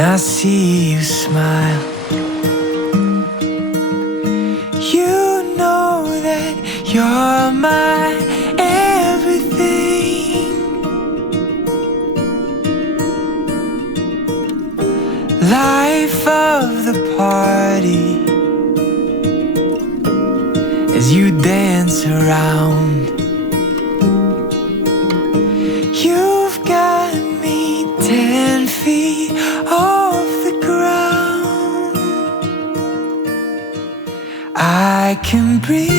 I see you smile. You know that you're my everything. Life of the party as you dance around. You've got me 10 feet off the ground. I can breathe.